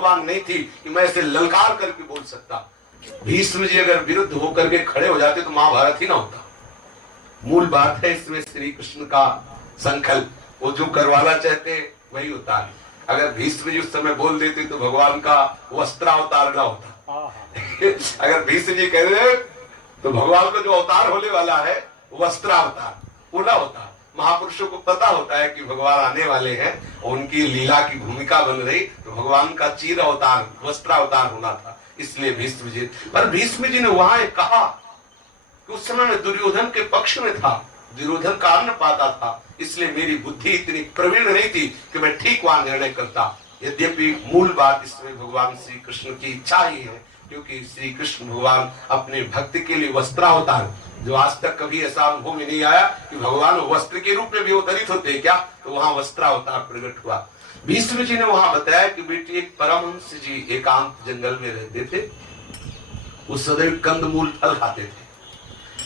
सामर्थ्यवान नहीं थी कि मैं इसे ललकार करके बोल सकता। भीष्म जी अगर विरुद्ध होकर के खड़े हो जाते तो महाभारत ही ना होता। मूल बात है इसमें श्री कृष्ण का संकल्प, वो जो करवाना चाहते वही होता है। अगर भीष्म जी उस समय बोल देते तो भगवान का वस्त्रावतार ना होता। अगर भीष्म जी कह रहे तो भगवान का जो अवतार होने वाला है वस्त्रावतार, वो ना होता। महापुरुषों को पता होता है कि भगवान आने वाले हैं, उनकी लीला की भूमिका बन रही, तो भगवान का चीर अवतार वस्त्रावतार होना था, इसलिए भीष्म जी। पर भीष्म जी ने वहां कहा कि उस समय में दुर्योधन के पक्ष में था, दुर्योधन का अन्न पाता था, इसलिए मेरी बुद्धि इतनी प्रवीण नहीं थी कि मैं ठीक वहां निर्णय करता। यद्यपि मूल बात इसमें भगवान श्री कृष्ण की इच्छा ही है, क्योंकि श्री कृष्ण भगवान अपने भक्त के लिए वस्त्रावतार, जो आज तक कभी ऐसा अनुभव में नहीं आया कि भगवान वस्त्र के रूप में भी अवतरित होते क्या, तो वहां वस्त्रावतार प्रकट हुआ। भीष्म जी ने वहां बताया कि बेटी एक परमहंस जी एकांत जंगल में रहते थे, वो सदैव कंदमूल फल खाते थे,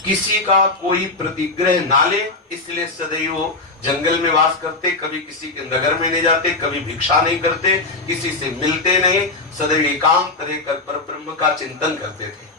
किसी का कोई प्रतिग्रह ना ले, इसलिए सदैव जंगल में वास करते, कभी किसी के नगर में नहीं जाते, कभी भिक्षा नहीं करते, किसी से मिलते नहीं, सदैव एकांत रहकर परब्रह्म का चिंतन करते थे।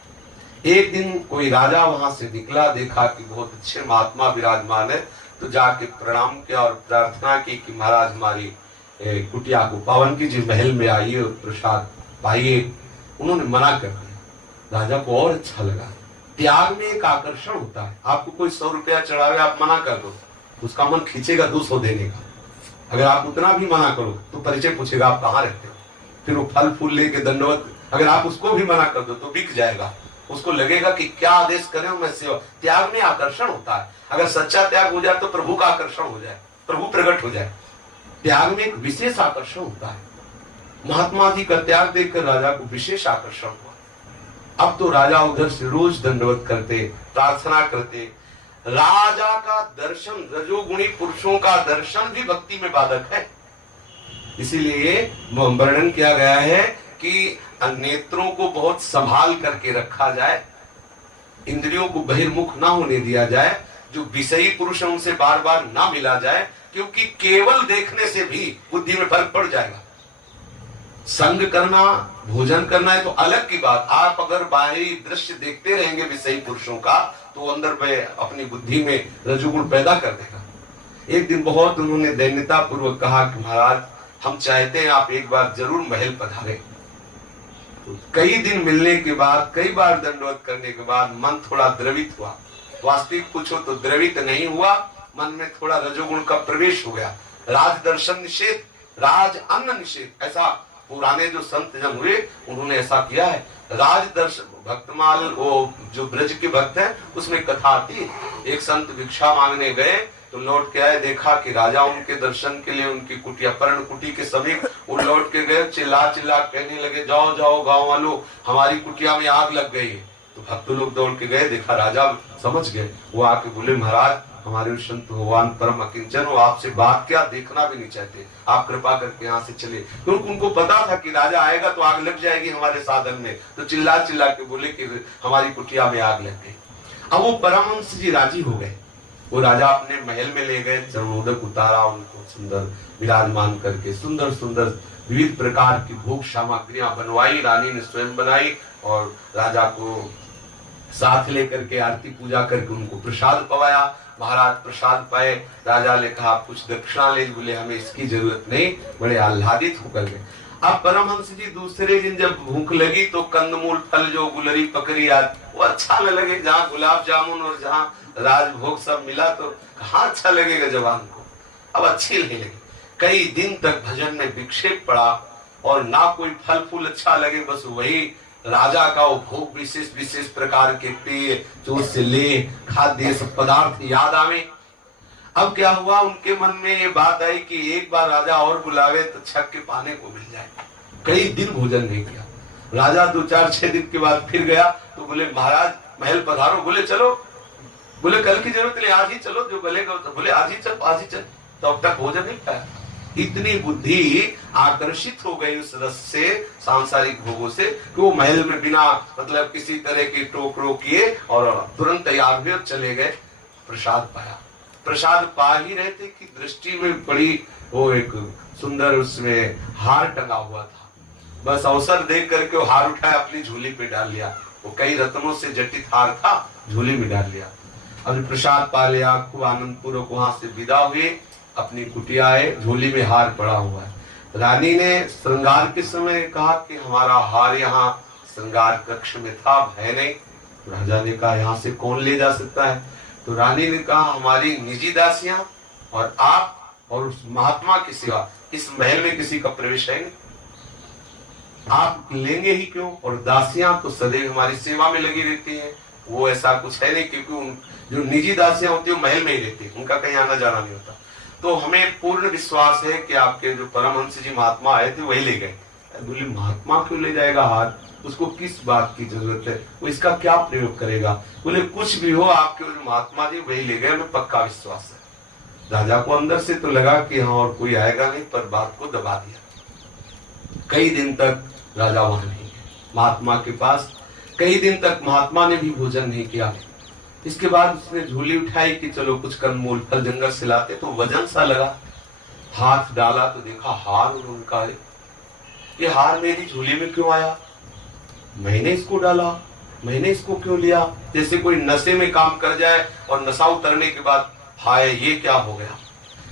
एक दिन कोई राजा वहां से निकला, देखा कि बहुत अच्छे महात्मा विराजमान है, तो जाके प्रणाम किया और प्रार्थना की कि महाराज हमारी कुटिया को पावन कीजिए, महल में आइए और प्रसाद पाइए। उन्होंने मना कर दिया। राजा को और अच्छा लगा। त्याग में एक आकर्षण होता है। आपको कोई 100 रुपया चढ़ावे, आप मना कर दो, उसका मन खींचेगा 200 देने का। अगर आप उतना भी मना करो तो परिचय पूछेगा आप कहाँ रहते हो, फिर वो फल फूल लेके दंडवत, अगर आप उसको भी मना कर दो तो बिक जाएगा, उसको लगेगा कि क्या आदेश करें मैं सेवा। त्याग में आकर्षण होता है। अगर सच्चा त्याग हो जाए तो प्रभु का आकर्षण हो जाए, प्रभु प्रकट हो जाए। त्याग में एक विशेष आकर्षण होता है। महात्मा जी का त्याग देखकर राजा को विशेष आकर्षण हुआ। अब तो राजा उधर से रोज दंडवत करते, प्रार्थना करते। राजा का दर्शन, रजोगुणी पुरुषों का दर्शन भी भक्ति में बाधक है, इसीलिए वर्णन किया गया है कि नेत्रों को बहुत संभाल करके रखा जाए, इंद्रियों को बहिर्मुख ना होने दिया जाए, जो विषयी पुरुष है उनसे बार बार ना मिला जाए, क्योंकि केवल देखने से भी बुद्धि में फर्क पड़ जाएगा। संग करना, भोजन करना है तो अलग की बात। आप अगर बाहरी दृश्य देखते रहेंगे विषयी पुरुषों का, तो अंदर पे अपनी बुद्धि में रजोगुण पैदा कर देगा। एक दिन बहुत उन्होंने दैन्यता पूर्वक कहा कि महाराज हम चाहते हैं आप एक बार जरूर महल पधारें। तो कई दिन मिलने के बाद, कई बार दंडवत करने के बाद मन थोड़ा द्रवित हुआ। वास्तविक पूछो तो द्रवित नहीं हुआ, मन में थोड़ा रजोगुण का प्रवेश हो गया। राज दर्शन निषेध, राज अन्न निषेध, ऐसा पुराने जो संत जन हुए उन्होंने ऐसा किया है। राज दर्शन भक्तमाल, वो जो ब्रज के भक्त हैं, उसमें कथा आती। एक संत भिक्षा मांगने गए तो लौट के आए, देखा कि राजा उनके दर्शन के लिए उनकी कुटिया, पर्ण कुटी के समीप, वो लौट के गए, चिल्ला चिल्ला कहने लगे जाओ जाओ गांव वालों, हमारी कुटिया में आग लग गई है। तो भक्त लोग दौड़ के गए, देखा राजा समझ गए। वो आके बोले महाराज हमारे संत भगवान परम अकिंचन, वो आपसे बात क्या देखना भी नहीं चाहते, आप कृपा करके यहाँ से चले। क्योंकि उनको पता था कि राजा आएगा तो आग लग जाएगी हमारे साधन में, तो चिल्ला चिल्ला के बोले कि हमारी कुटिया में आग लग गई। अब वो परमहंस जी राजी हो गए, वो राजा अपने महल में ले गए, चरणोदक उतारा, उनको सुंदर विराजमान करके सुंदर सुंदर विविध प्रकार की भोग सामग्रियां बनवाई, रानी ने स्वयं बनाई और राजा को साथ लेकर के आरती पूजा करके उनको प्रसाद पवाया। महाराज प्रसाद पाए, राजा ने कहा कुछ दक्षिणा ले, बोले हमें इसकी जरूरत नहीं, बड़े आह्लादित होकर गए। अब परमहंस जी दूसरे दिन जब भूख लगी तो कंदमूल फल जो गुलरी पकड़ी आज वो अच्छा न लगे, जहाँ गुलाब जामुन और जहाँ राजभोग सब मिला तो कहाँ अच्छा लगेगा जवान को, अब अच्छी नहीं लगी। कई दिन तक भजन में विक्षेप पड़ा और ना कोई फल फूल अच्छा लगे, बस वही राजा का वो भोग विशेष विशेष प्रकार के पेय जो उससे ले खाद्य सब पदार्थ याद आवे। अब क्या हुआ, उनके मन में ये बात आई कि एक बार राजा और बुलावे तो छक के पाने को मिल जाए। कई दिन भोजन नहीं किया। राजा 2-4-6 दिन के बाद फिर गया तो बोले महाराज महल पधारो, बोले चलो, बोले कल की जरूरत नहीं, आज ही चलो, जो बोलेगा तो बोले आज ही चल, आज ही चल। तो अब तक भोजन नहीं खाया। इतनी बुद्धि आकर्षित हो गई उस रस से, सांसारिक भोगों से, कि वो महल में बिना मतलब किसी तरह की टोकरो किए और तुरंत तैयार हुए चले गए। प्रसाद पाया, प्रसाद पा ही रहे थे कि दृष्टि में पड़ी वो एक सुंदर उसमें हार टंगा हुआ था। बस अवसर देख करके वो हार उठाया, अपनी झोली पे डाल लिया। वो कई रत्नों से जटित हार था, झोली में डाल लिया। अभी प्रसाद पा लिया, खूब आनंद पूर्वक वहां से विदा हुए, अपनी कुटिया आए, झोली में हार पड़ा हुआ है। रानी ने श्रृंगार के समय कहा कि हमारा हार यहाँ श्रृंगार कक्ष में था, है नहीं। तो राजा ने कहा यहाँ से कौन ले जा सकता है? तो रानी ने कहा हमारी निजी दासियां और आप और उस महात्मा की सेवा, इस महल में किसी का प्रवेश है नहीं, आप लेंगे ही क्यों? और दासियां तो सदैव हमारी सेवा में लगी रहती हैं, वो ऐसा कुछ है नहीं, क्योंकि जो निजी दासियां होती है वो महल में ही रहती है, उनका कहीं आना जाना नहीं होता। तो हमें पूर्ण विश्वास है कि आपके जो परमहंस जी महात्मा आए थे वही ले गए। बोले महात्मा क्यों ले जाएगा हार, उसको किस बात की जरूरत है, वो इसका क्या प्रयोग करेगा? बोले कुछ भी हो, आपके जो महात्मा जी वही ले गए, हमें पक्का विश्वास है। राजा को अंदर से तो लगा कि हाँ और कोई आएगा नहीं, पर बात को दबा दिया। कई दिन तक राजा वहां नहीं गए महात्मा के पास, कई दिन तक महात्मा ने भी भोजन नहीं किया। इसके बाद उसने झोली उठाई कि चलो कुछ कंदमूल फल जंगल से लाते, तो वजन सा लगा, हाथ डाला तो देखा हार और उनका, ये हार मेरी झोली में क्यों आया? मैंने इसको डाला, मैंने इसको क्यों लिया? जैसे कोई नशे में काम कर जाए और नशा उतरने के बाद हाय ये क्या हो गया।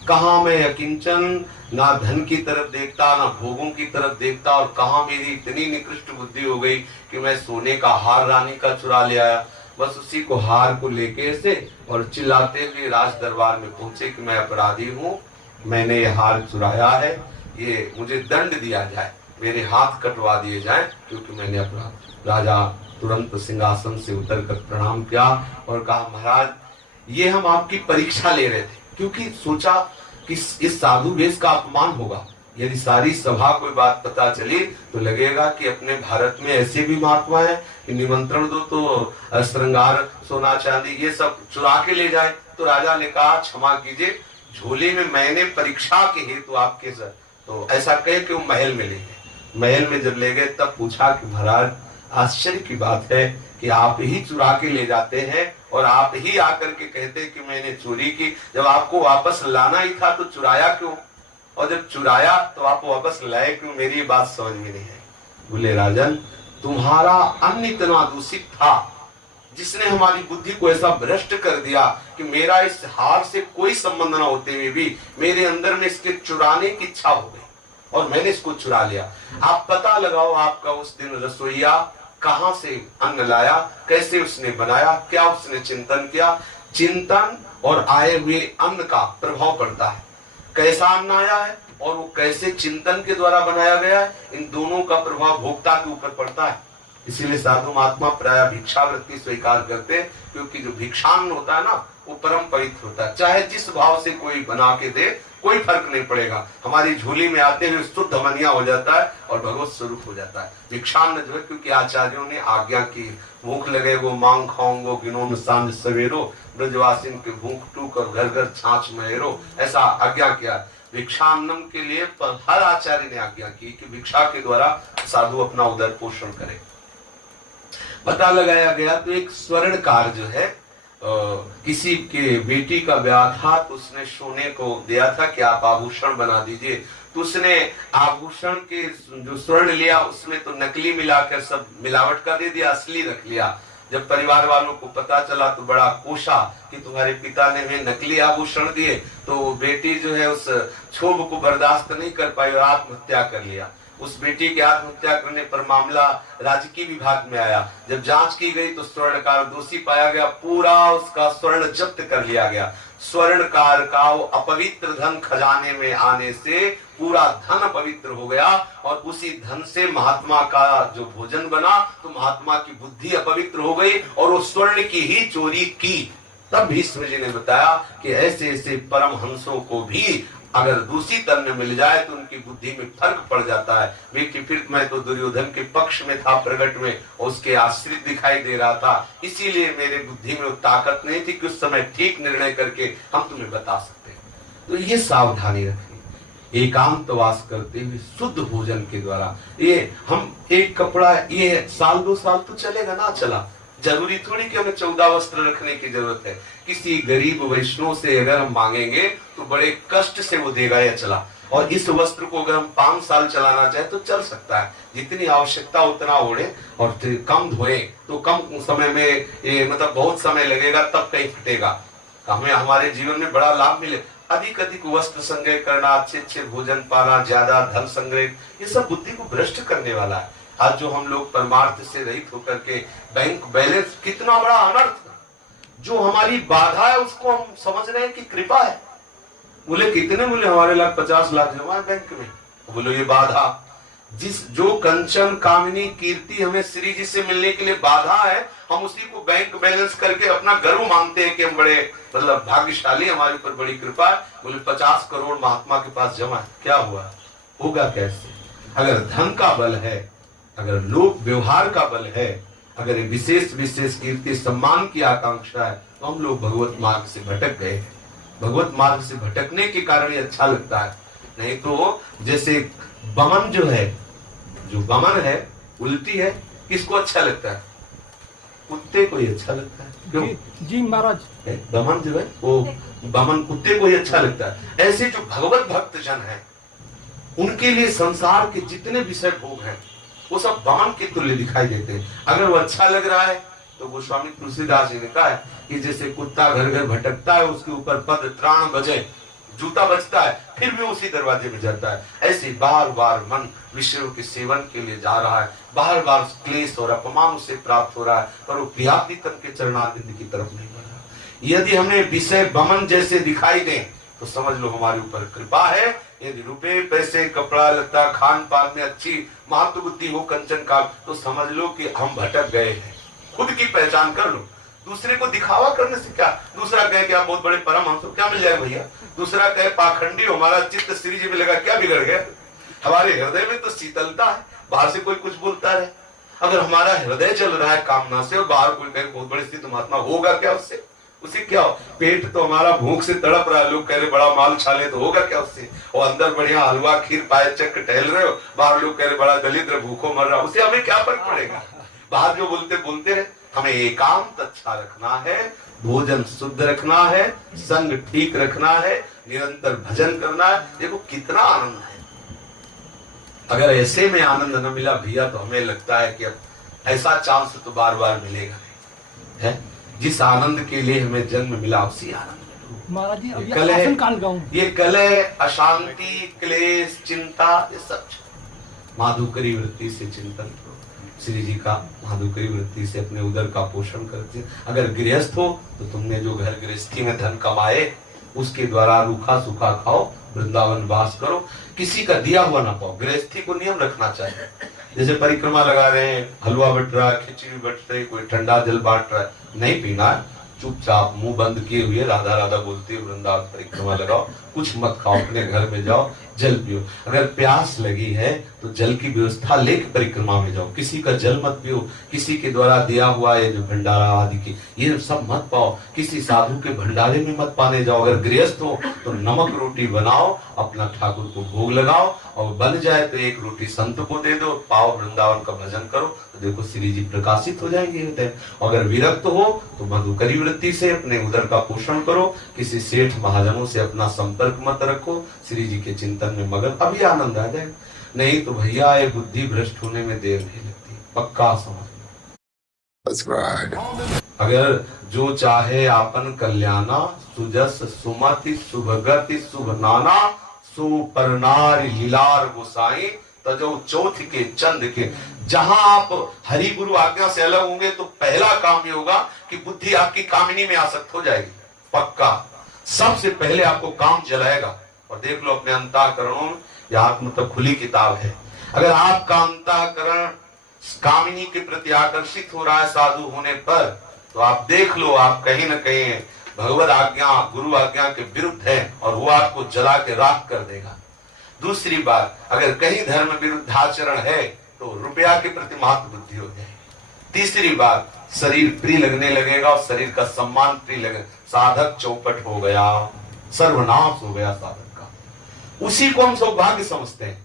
कहा मैं अकिंचन, ना धन की तरफ देखता ना भोगों की तरफ देखता, और कहा मेरी इतनी निकृष्ट बुद्धि हो गई कि मैं सोने का हार रानी का चुरा ले आया। बस उसी को हार को लेके से और चिल्लाते हुए राज दरबार में पहुंचे कि मैं अपराधी हूँ, मैंने ये हार चुराया है, ये मुझे दंड दिया जाए, मेरे हाथ कटवा दिए जाए क्योंकि मैंने अपराध। राजा तुरंत सिंहासन से उतरकर प्रणाम किया और कहा महाराज ये हम आपकी परीक्षा ले रहे थे, क्योंकि सोचा कि इस साधु वेश का अपमान होगा, यदि सारी सभा कोई बात पता चली तो लगेगा कि अपने भारत में ऐसे भी महात्मा है कि निमंत्रण दो तो श्रृंगार सोना चांदी ये सब चुरा के ले जाए। तो राजा ने कहा क्षमा कीजिए, झोली में मैंने परीक्षा के हेतु आपके सर, तो ऐसा कहे कि वो महल में ले गए। महल में जब ले गए तब पूछा कि महाराज आश्चर्य की बात है कि आप ही चुरा के ले जाते हैं और आप ही आकर के कहते कि मैंने चोरी की, जब आपको वापस लाना ही था तो चुराया क्यों, और जब चुराया तो आप वापस लाए क्यों? मेरी बात समझ में नहीं है। बोले राजन तुम्हारा अन्न इतना दूषित था जिसने हमारी बुद्धि को ऐसा भ्रष्ट कर दिया कि मेरा इस हार से कोई संबंध न होते हुए भी मेरे अंदर में इसके चुराने की इच्छा हो गई और मैंने इसको चुरा लिया। आप पता लगाओ आपका उस दिन रसोईया कहां से अन्न लाया, कैसे उसने बनाया, क्या उसने चिंतन किया। चिंतन और आए हुए अन्न का प्रभाव पड़ता है, कैसा अन्न आया है और वो कैसे चिंतन के द्वारा बनाया गया है, इन दोनों का प्रभाव भोक्ता के ऊपर पड़ता है। इसीलिए साधु महात्मा प्राय भिक्षावृत्ति स्वीकार करते हैं, क्योंकि जो भिक्षान्न होता है ना वो परम पवित्र होता है। चाहे जिस भाव से कोई बना के दे कोई फर्क नहीं पड़ेगा, हमारी झोली में आते हुए शुद्ध मनिया हो जाता है और भगवत स्वरूप हो जाता है। भिक्षान्न जो है, क्योंकि आचार्यों ने आज्ञा की, भूख लगे वो मांग खाऊंगो गिनोन सांझ सवेरो, ब्रजवासिन के भूख टूक और घर घर छाछ महेरो, ऐसा आज्ञा किया। भिक्षान्नम के लिए हर आचार्य ने आज्ञा की कि भिक्षा के द्वारा साधु अपना उदर पोषण करे। पता लगाया गया तो एक स्वर्णकार जो है किसी के बेटी का ब्याह था तो उसने सोने को दिया था कि आप आभूषण बना दीजिए, तो उसने आभूषण के जो स्वर्ण लिया उसमें तो नकली मिलाकर सब मिलावट का दे दिया, असली रख लिया। जब परिवार वालों को पता चला तो बड़ा कोशा कि तुम्हारे पिता ने हमें नकली आभूषण दिए, तो बेटी जो है उस क्षोभ को बर्दाश्त नहीं कर पाई और आत्महत्या कर लिया। उस बेटी की आत्महत्या करने पर मामला राजकीय विभाग में आया। जब जांच की गई तो स्वर्णकार दोषी पाया गया, पूरा उसका स्वर्ण जब्त कर लिया गया। स्वर्णकार का वो अपवित्र धन खजाने में आने से पूरा धन पवित्र हो गया और उसी धन से महात्मा का जो भोजन बना तो महात्मा की बुद्धि अपवित्र हो गई और वो स्वर्ण की ही चोरी की। तब भीष्म जी ने बताया कि ऐसे ऐसे परम हंसों को भी अगर दूषित अन्न मिल जाए तो उनकी बुद्धि में फर्क पड़ जाता है। वे फिर मैं तो दुर्योधन के पक्ष में था प्रगट में, उसके आश्रित दिखाई दे रहा था, इसीलिए मेरे बुद्धि में ताकत नहीं थी कि उस समय ठीक निर्णय करके हम तुम्हें बता सकते। तो ये सावधानी रखनी, एकांतवास करते हुए शुद्ध भोजन के द्वारा। ये हम एक कपड़ा ये साल 2 साल तो चलेगा ना, चला, जरूरी थोड़ी कि हमें 14 वस्त्र रखने की जरूरत है। किसी गरीब वैष्णव से अगर हम मांगेंगे तो बड़े कष्ट से वो देगा या चला, और इस वस्त्र को अगर हम 5 साल चलाना चाहे तो चल सकता है, जितनी आवश्यकता उतना ओढ़े और कम धोए तो कम समय में ये मतलब बहुत समय लगेगा तब कहीं फटेगा। हमें हमारे जीवन में बड़ा लाभ मिले। अधिक अधिक वस्त्र संग्रह करना, अच्छे अच्छे भोजन पाना, ज्यादा धन संग्रह, ये सब बुद्धि को भ्रष्ट करने वाला है। आज जो हम लोग परमार्थ से रहित होकर के बैंक बैलेंस, कितना बड़ा अनर्थ, जो हमारी बाधा है उसको हम समझ रहे हैं कि कृपा है। बोले कितने, बोले हमारे लाख 50 लाख जमा है बैंक में। बोलो ये बाधा, जो कंचन कामिनी कीर्ति हमें श्री जी से मिलने के लिए बाधा है, हम उसी को बैंक बैलेंस करके अपना गर्व मानते हैं कि हम बड़े मतलब भाग्यशाली, हमारे ऊपर बड़ी कृपा है। बोले 50 करोड़ महात्मा के पास जमा है, क्या हुआ, होगा कैसे? अगर धन का बल है, अगर लोक व्यवहार का बल है, अगर विशेष विशेष कीर्ति सम्मान की आकांक्षा है, तो हम लोग भगवत मार्ग से भटक गए हैं। भगवत मार्ग से भटकने के कारण ये अच्छा लगता है। नहीं तो जैसे बमन जो है, जो बमन है उल्टी है, किसको अच्छा लगता है? कुत्ते को ही अच्छा लगता है। क्यों जी महाराज? बमन जो है वो बमन कुत्ते को ही अच्छा लगता है। ऐसे जो भगवत भक्त जन है, उनके लिए संसार के जितने विषय भोग हैं वो सब बमन के तुल्य दिखाई देते हैं। अगर वो अच्छा लग रहा है तो गोस्वामी तुलसीदास जी ने कहा है कि जैसे कुत्ता घर घर भटकता है, उसके ऊपर पद त्राण बजे, जूता बजता है, फिर भी उसी दरवाजे में जाता है, ऐसे बार बार मन विषयों के सेवन के लिए जा रहा है, बार बार क्लेश और अपमान उसे प्राप्त हो रहा है, पर वो प्रियाप्तितम के चरणारविंद की तरफ नहीं बढ़ रहा। यदि हमें विषय बमन जैसे दिखाई दे तो समझ लो हमारे ऊपर कृपा है। यदि रुपए पैसे कपड़ा लत्ता खान पान में अच्छी महत्व बुद्धि हो कंचन का, तो समझ लो कि हम भटक गए हैं। खुद की पहचान कर लो। दूसरे को दिखावा करने से क्या, दूसरा कहे कि आप बहुत बड़े परम हंस हो, क्या मिल जाए भैया? दूसरा कहे पाखंडी हो, हमारा चित्त श्री जी में लगा, क्या बिगड़ गया? हमारे हृदय में तो शीतलता है, बाहर से कोई कुछ बोलता रहे। अगर हमारा हृदय चल रहा है कामना से और बाहर कोई कहे बहुत बड़े सिद्ध महात्मा, होगा क्या उससे? उसे क्या हो? पेट तो हमारा भूख से तड़प रहा है, लोग कह रहे बड़ा माल छाले, तो होगा क्या उससे? और अंदर बढ़िया हलवा खीर पाए चक्कर टहल रहे हो, बाहर लोग कह रहे बड़ा दलिद्र भूखों मर रहा, उसे हमें क्या फर्क पड़ेगा? बाहर जो बोलते बोलते रहे। हमें एकांत अच्छा रखना है, भोजन शुद्ध रखना है, संग ठीक रखना है, निरंतर भजन करना है। देखो कितना आनंद है। अगर ऐसे में आनंद न मिला भैया, तो हमें लगता है कि अब ऐसा चांस तो बार बार मिलेगा नहीं है। जिस आनंद के लिए हमें जन्म मिला उसी आनंद में महाराज जी अब ये कलह अशांति क्लेश चिंता, ये सब माधुकरी वृत्ति से चिंतन करो। श्री जी का माधुकरी वृत्ति से अपने उदर का पोषण करते। अगर गृहस्थ हो तो तुमने जो घर गृहस्थी में धन कमाए उसके द्वारा रूखा सूखा खाओ, वृंदावन वास करो, किसी का दिया हुआ ना पाओ। गृहस्थी को नियम रखना चाहिए। जैसे परिक्रमा लगा रहे हैं, हलवा बट रहा है, खिचड़ी बट रही, कोई ठंडा जल बांट रहा है, नहीं पीना, चुपचाप मुंह बंद किए हुए राधा राधा बोलते हुए वृंदावन परिक्रमा लगाओ, कुछ मत खाओ, अपने घर में जाओ, जल पियो। अगर प्यास लगी है तो जल की व्यवस्था लेकर परिक्रमा में जाओ, किसी का जल मत पियो, किसी के द्वारा दिया हुआ ये जो भंडारा आदि की ये सब मत पाओ, किसी साधु के भंडारे में मत पाने जाओ। अगर गृहस्थ हो तो नमक रोटी बनाओ, अपना ठाकुर को भोग लगाओ, और बन जाए तो एक रोटी संत को दे दो, पाओ, वृंदावन का भजन करो, तो देखो श्री जी प्रकाशित हो जाएंगे। अगर विरक्त हो तो मधुकरी वृत्ति से अपने उदर का पोषण करो, किसी सेठ महाजनों से अपना संपर्क मत रखो, श्री जी के चिंतन में मगन, अभी आनंद आ जाएगा। नहीं तो भैया ये बुद्धि भ्रष्ट होने में देर नहीं लगती, पक्का समझ लो। अगर जो चाहे आपन कल्याणा, सुजस सुमति शुभगति शुभ नाना, सुपरनार लीलार गोसाई, तजो चौथ के चंद के। जहां आप हरि गुरु आज्ञा से अलग होंगे तो पहला काम ये होगा कि बुद्धि आपकी कामिनी में आसक्त हो जाएगी, पक्का। सबसे पहले आपको काम जलाएगा। और देख लो अपने अंतःकरणों में, यह आत्म तो खुली किताब है। अगर आपका अंतःकरण कामिनी के प्रति आकर्षित हो रहा है साधु होने पर, तो आप देख लो आप कहीं न कहीं भगवत आज्ञा गुरु आज्ञा के विरुद्ध है, और वो आपको जला के राख कर देगा। दूसरी बात, अगर कहीं धर्म विरुद्ध आचरण है तो रुपया के प्रति महत्व बुद्धि हो जाएगी। तीसरी बात, शरीर प्रिय लगने लगेगा और शरीर का सम्मान प्रिय लगेगा। साधक चौपट हो गया, सर्वनाश हो गया साधक का। उसी को हम सौभाग्य समझते हैं।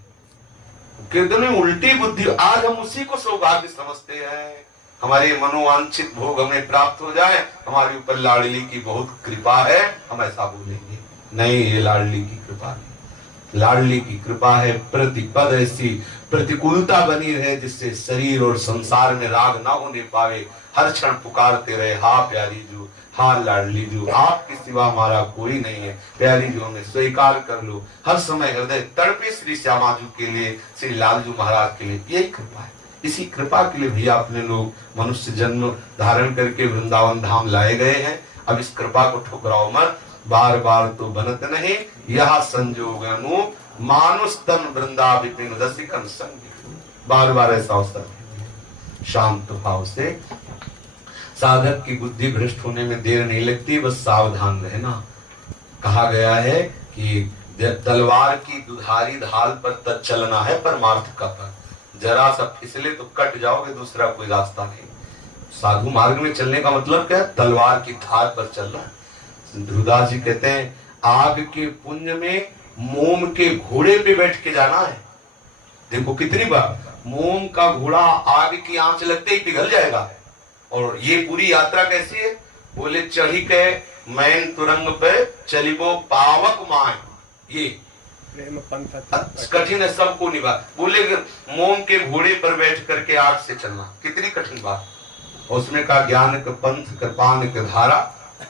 कितनी उल्टी बुद्धि, आज हम उसी को सौभाग्य समझते हैं। हमारे मनोवांछित भोग हमें प्राप्त हो जाए, हमारे ऊपर लाडली की बहुत कृपा है, हम ऐसा बोलेंगे। नहीं, ये लाडली की कृपा नहीं। लाडली की कृपा है, प्रतिपद ऐसी प्रतिकूलता बनी रहे जिससे शरीर और संसार में राग ना होने पावे। हर क्षण पुकारते रहे, हा प्यारी जू, हाँ लाडली जू, आपके सिवा हमारा कोई नहीं है, प्यारी जू हमें स्वीकार कर लो। हर समय हृदय तड़पे श्री श्यामा जू के लिए, श्री लालजू महाराज के लिए। यही कृपा है। इसी कृपा के लिए भैया अपने लोग मनुष्य जन्म धारण करके वृंदावन धाम लाए गए हैं। अब इस कृपा को ठुकराओ मत, बार बार तो बनत नहीं, यह संजोग अनु मानुष तन वृंदा विपिन रसिकन संग। बार बार ऐसा अवसर शांत भाव से साधक की बुद्धि भ्रष्ट होने में देर नहीं लगती, बस सावधान रहना। कहा गया है कि तलवार की दुधारी ढाल पर तक चलना है परमार्थ का पर, जरा सा फिसले तो कट जाओगे, दूसरा कोई रास्ता नहीं। साधु मार्ग में चलने का मतलब क्या है? तलवार की धार पर चलना। ध्रुवदास जी कहते हैं आग के पुंज में मोम के घोड़े पे बैठ के जाना है। देखो कितनी बार मोम का घोड़ा आग की आंच लगते ही पिघल जाएगा। और ये पूरी यात्रा कैसी है? बोले चढ़ी के मैन तुरंग पे चलिबो पावक माए, ये कठिन है, सबको निभा। बोले मोम के घोड़े पर बैठ करके आग से चलना कितनी कठिन बात। उसमें का ज्ञान के पंथ कृपान के धारा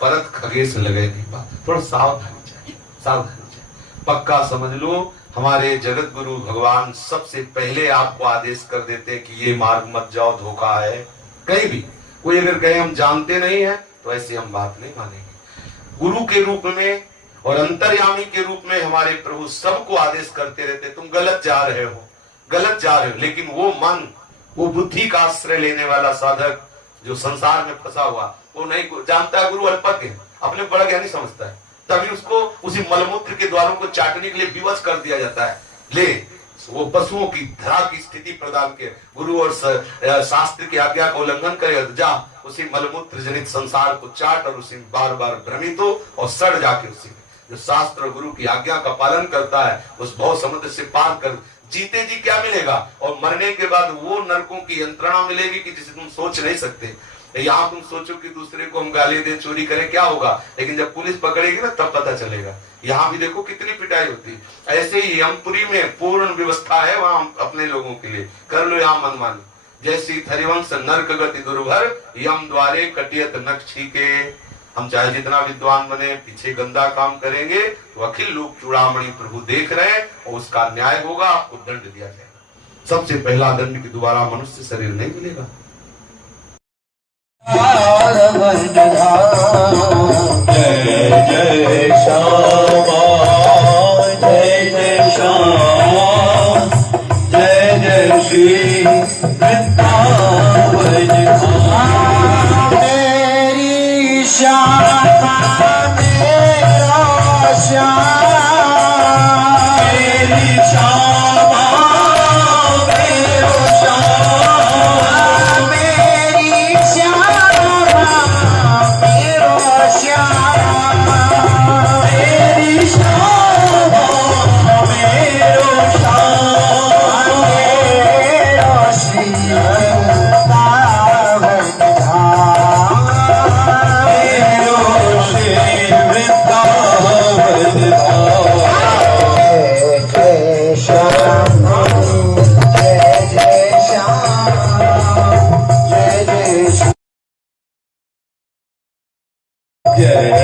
परत खगेश लगे दीपा। थोड़ा सावधानी चाहिए, सावधानी चाहिए। पक्का समझ लो, हमारे जगत गुरु भगवान सबसे पहले आपको आदेश कर देते हैं कि ये मार्ग मत जाओ, धोखा है। कहीं भी कोई अगर कहे हम जानते नहीं है तो ऐसे हम बात नहीं मानेंगे। गुरु के रूप में और अंतर्यामी के रूप में हमारे प्रभु सबको आदेश करते रहते, तुम गलत जा रहे हो, गलत जा रहे हो। लेकिन वो मन, वो बुद्धि का आश्रय लेने वाला साधक जो संसार में फंसा हुआ, वो नहीं जानता है गुरु अल्पज्ञ है, अपने बड़ा ज्ञानी समझता है, तभी उसको उसी मलमूत्र के द्वारों को चाटने के लिए विवश कर दिया जाता है। ले वो पशुओं की धरा की स्थिति प्रदान के गुरु और शास्त्र की आज्ञा का उल्लंघन करे, जा उसी मलमूत्र जनित संसार को चाट और उसी बार बार भ्रमित हो और सड़ जाके उसी जो शास्त्र और गुरु की आज्ञा का पालन करता है उस भव समुद्र से पार कर जीते जी क्या मिलेगा, और मरने के बाद वो नरकों की यंत्रणा मिलेगी कि जिसे तुम सोच नहीं सकते। यहाँ तुम सोचो कि दूसरे को हम गाली दे, चोरी करें, क्या होगा, लेकिन जब पुलिस पकड़ेगी ना तब पता चलेगा। यहाँ भी देखो कितनी पिटाई होती है। ऐसे ही यमपुरी में पूर्ण व्यवस्था है, वहां अपने लोगों के लिए कर लो यहाँ मनमानी। जैसी थरिवंश नर्क गति दुर्भर, यम द्वारे कटियत नक्षी के। हम चाहे जितना विद्वान बने, पीछे गंदा काम करेंगे तो अखिल लोक चूड़ामणि प्रभु देख रहे हैं और उसका न्याय होगा, आपको दंड दिया जाएगा। सबसे पहला दंड की दोबारा मनुष्य शरीर नहीं मिलेगा। जय जय श्यामा, जय जय श्यामा, जय जय श्री वृंदावन धाम। मेरी श्यामा मेरा श्याम, मेरी श्यामा मेरा श्याम, मेरी श्यामा मेरा श्याम, मेरी श्यामा मेरा श्याम, मेरा श्री वृंदावन धाम, मेरो श्री वृंदावन धाम। जय जय श्याम, जय जय श्याम, जय जय श्याम, जय